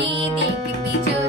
Happy Day, Pippi